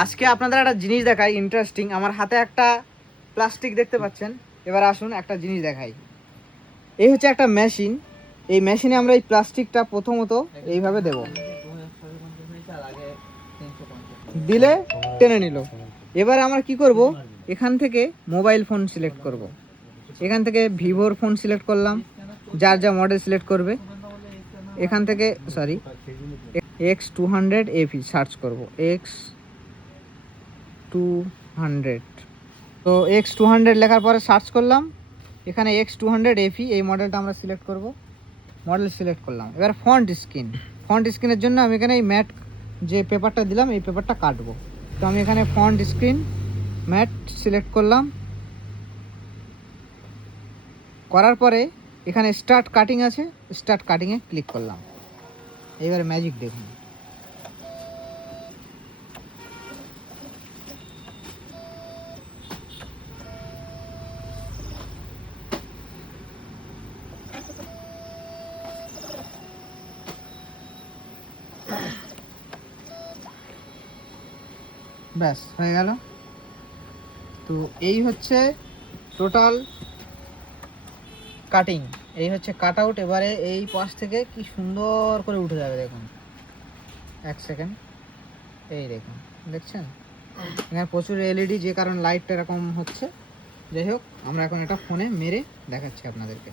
আজকে আপনাদের একটা জিনিস দেখাই ইন্টারেস্টিং। আমার হাতে একটা প্লাস্টিক দেখতে পাচ্ছেন। এবার আসুন একটা জিনিস দেখাই। এই হচ্ছে একটা মেশিন। এই মেশিনে আমরা এই প্লাস্টিকটা প্রথমত এইভাবে দেব, দিলে টেনে নিল। এবারে আমরা কি করব, এখান থেকে মোবাইল ফোন সিলেক্ট করব। এখান থেকে ভিভোর ফোন সিলেক্ট করলাম, যার যা মডেল সিলেক্ট করবে। এখান থেকে X200 FE সার্চ করব, X200। তো X200 লেখার পরে সার্চ করলাম, এখানে X200 FE এই মডেলটা আমরা সিলেক্ট করব। মডেল সিলেক্ট করলাম। এবার ফন্ট স্ক্রিনের জন্য আমি এখানে এই ম্যাট যে পেপারটা দিলাম এই পেপারটা কাটবো। তো আমি এখানে ফন্ট স্ক্রিন ম্যাট সিলেক্ট করলাম। করার পরে এখানে স্টার্ট কাটিং আছে, স্টার্ট কাটিংয়ে ক্লিক করলাম। এবারে ম্যাজিক দেখুন। ব্যাস হয়ে গেল। তো এই হচ্ছে টোটাল কাটিং, এই হচ্ছে কাট আউট। এবারে এই পাশ থেকে কি সুন্দর করে উঠে যাবে দেখুন। এক সেকেন্ড, এই দেখুন, দেখছেন এখানে প্রচুর এলইডি, যে কারণে লাইটটা এরকম হচ্ছে। যাই হোক, আমরা এখন এটা ফোনে মেরে দেখাচ্ছি আপনাদেরকে।